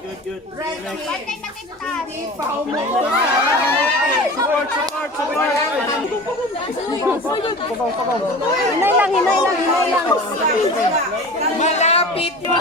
Good. Hindi pa umuwi. Support. Hinay lang. Malapit na.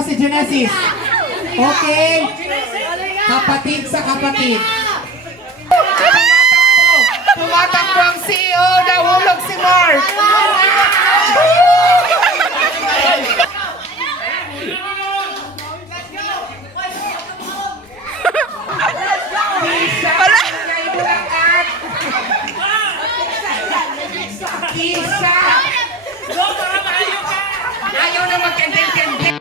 Si Genesis. Okay. Kapatid sa kapatid. Tumatakbo ang CEO, nahulog si Mark. Kisha! Ayaw na magkandil-kandil.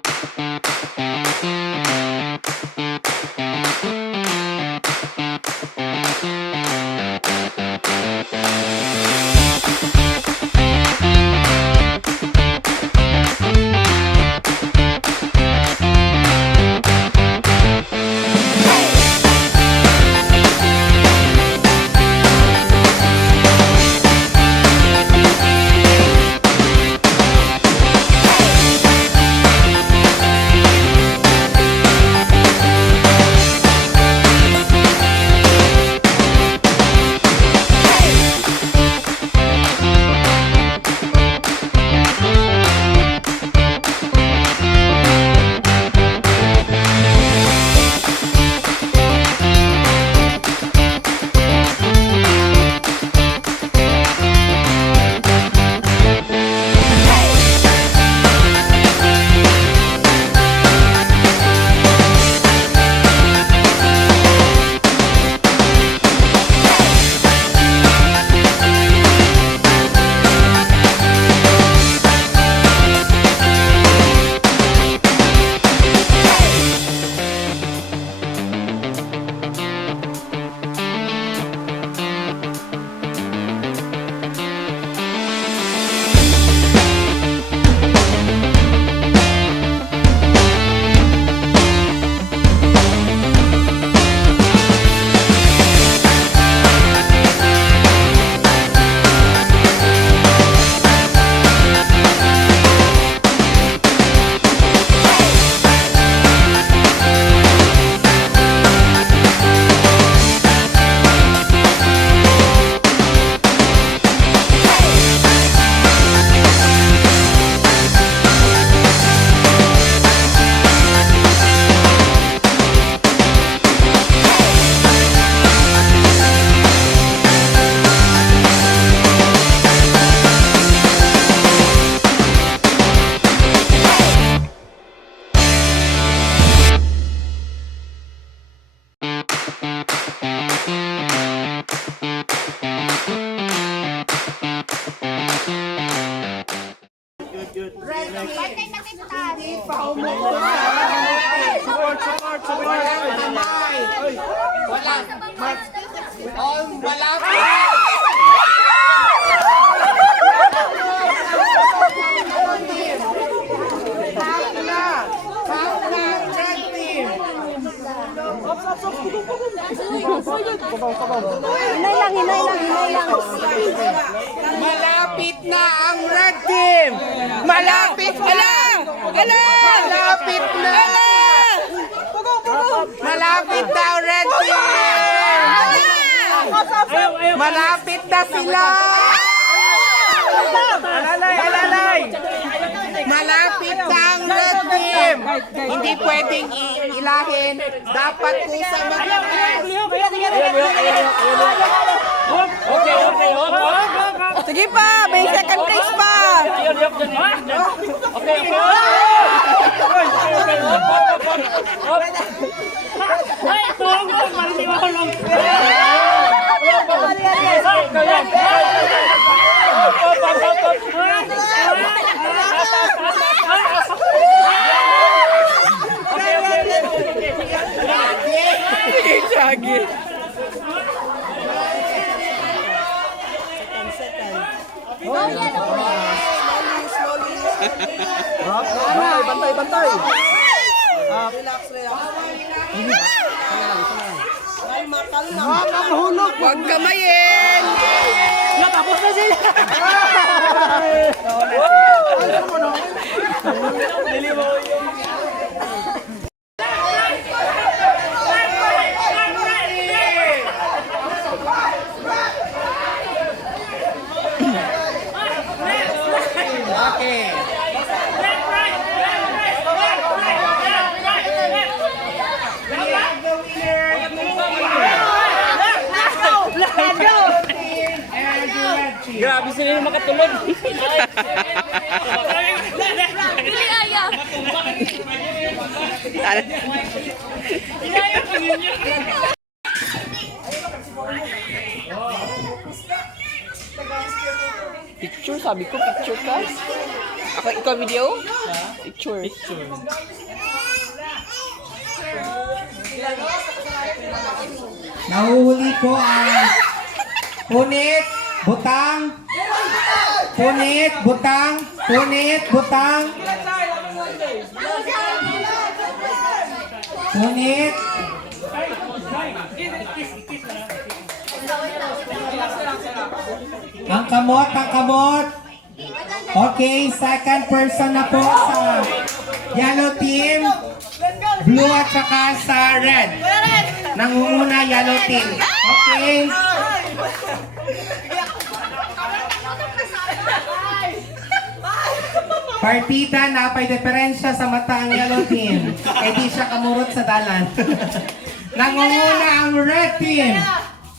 Good. Hindi pa umuwi. Support. Malapit. Hinay lang. Malapit na ang red team. Malapit na. Malapit na. Malapit na ang red team. Malapit na sila. Alalay. Malapit na ang red team. Hindi pwedeng ilahin. Dapat kung sa mag-alas. Okay. Sige pa, may second place pa. Okay. Ay, tulong. Maliliwanag. Shaggy. Bantay. Huwag kamayin. Tapos na sila. Okay. Grabe sila yung makatulog. Picture, sabi ko, picture ka. Ako, ikaw video? Picture. Nahuhuli ko ang punit, butang, punit, butang, punit, butang, punit. Ang kamot, ang kamot. Okay, second person na po sa yellow team, blue at saka sa red. Nangunguna yellow team. Okay. Partida na pay diferensya sa mata ang yellow team. Eh di siya kamurot sa dalan. Nangunguna ang red team.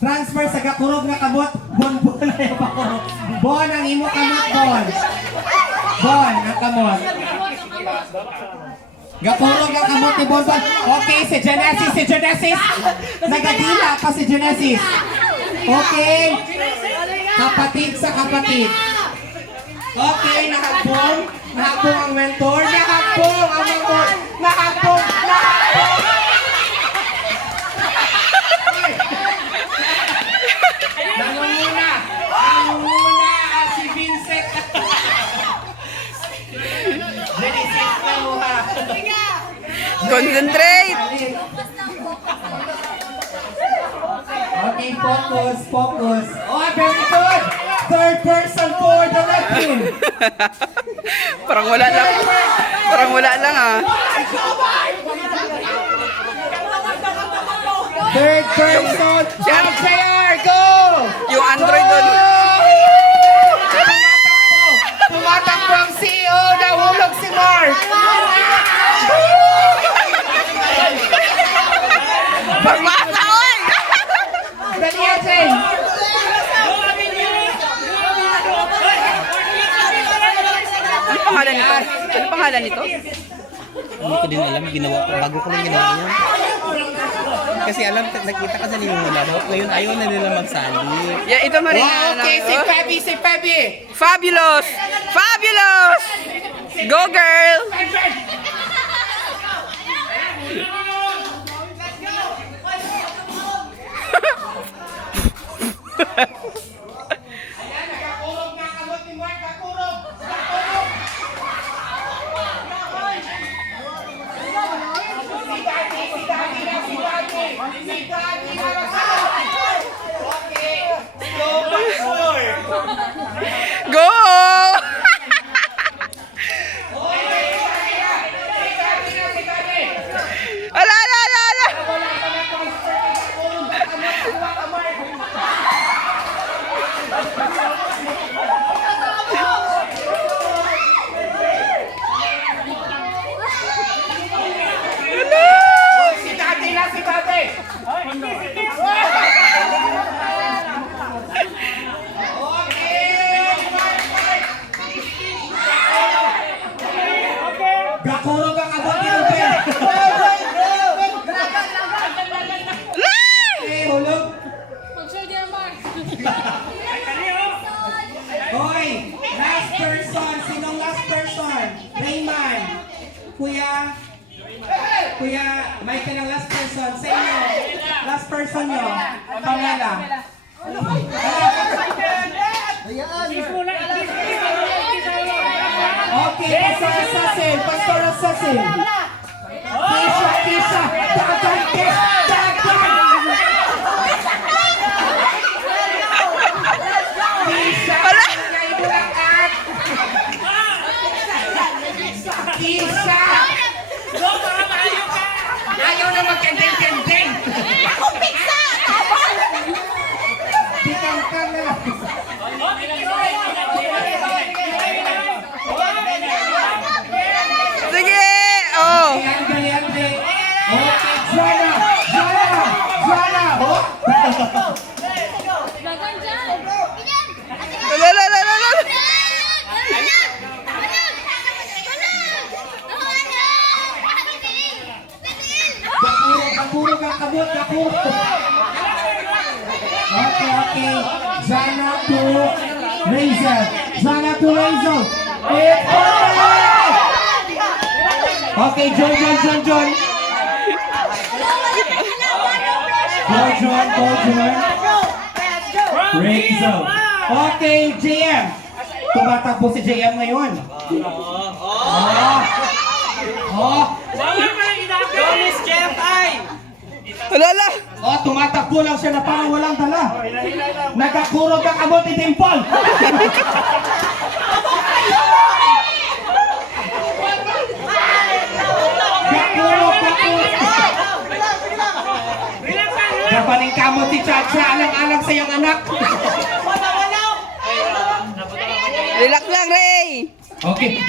Transfer sa gakurog na kabot. Bon na yung pakurog. Bon ang imo kamot, Bon. Bon ang kamot. Gakurog ang kamot ni Bon. Okay, si Genesis. Nagadila pa si Genesis. Okay. Kapatid sa kapatid. Okay, nahagpong ang mentor. Nahagpong ang mentor. Nahagpong. Nangunguna si Vincent. Genesis na muha. Concentrate! Okay, focus. Oh, very good. Third person for the red team. Parang wala lang ah. Third person. Player, go! Yung Android doon. Tumatakbo ang CEO. Nahulog si Mark. Pagmasa, oy! Dali natin. Ano pangalan nito? Ano pangalan nito? Hindi ko din alam, ginawa ko. Bago ko lang ginawa yun. Kasi alam, nakita ka sa nila. Ngayon ayaw na nila magsali. Yeah, ito Marina. Wow, okay, si Pepe. Fabulous! Fabulous! Go girl! Go! Ala, ala, ala, ala! Si Dati. Gakurog ang abot ni Ruben. Hulog. Hoy, last person. Sinong last person? Rayman. Kuya, may ka ng last person. Sa inyo. Last person nyo. Pamela. Okay, Pastor Assassin. Kisha. Dagan. Kisha. Si Kangkang na lang. Sige! Oh! Andre. Okay, Jana. Oh. La la la la la! Gakuro kang kabot, gakuro. Okay. Jana to Razel. It's perfect! Okay, John. Go, John. Razel. Okay, JM. Tumatakbo si JM ngayon. Miss Jeff ay! Lala! Tumatakbo lang siya na parang walang dala. Nagkakurog ang abot ni Dimple. Gakurog. Kapaning kamot si Chacha, alang-alang sa iyong anak. Relax lang, Ray! Okay,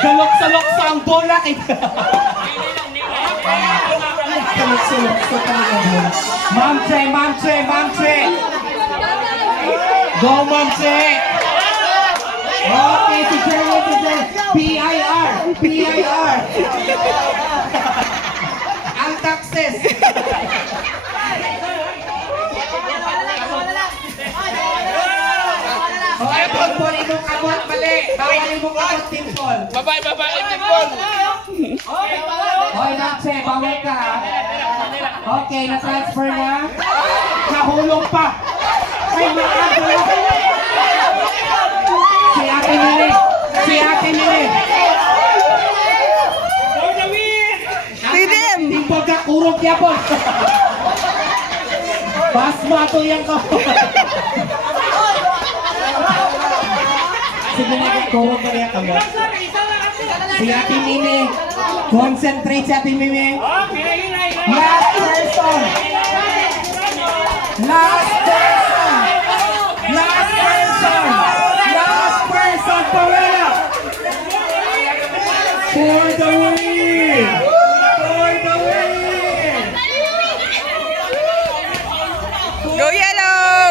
galok-salok sa ang bola kay... Galok-salok sa talaga bola. Ma'am Che. Go, Ma'am Che. Okay, si Jerry. PIR. Ang taxes. Okay, Dimple, imong abot mali. Bawal imong abot, Dimple. Bye-bye, Dimple! Okay, Ma'am Che, bawal ka. Okay, na-transfer na. Nahulog pa. Ay, makakabulog. Si Ate Mili. Tidim! Dimple ka, kurog niya po. Basma to yan ka. Sige na, kurog ka niya ka mo. Si Ate Mili. Concentrate si Ate Mili. Last person, Pamela. For the win. Go Yellow!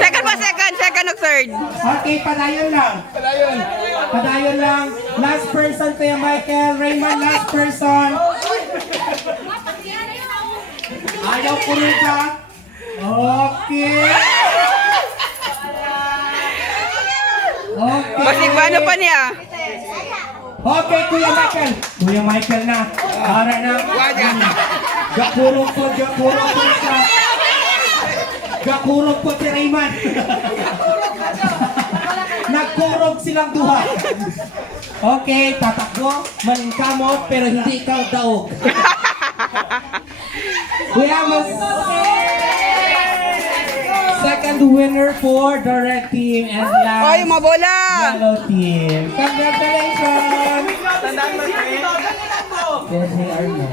Second o third? Okay, padayon lang. Last person Kuya Michael. Raymond, last person. Ayaw ko rin ka. Okay. Paano pa niya? Okay, Kuya Michael na. Para na. Gakurong po siya. Gakurog po si Raymond. Nagkurog silang duha. Okay, tatakbo, maningkamot, pero hindi ikaw daog. We have a second winner for the red team and last Oy, mabola! yellow team. Congratulations! Yes, they are not.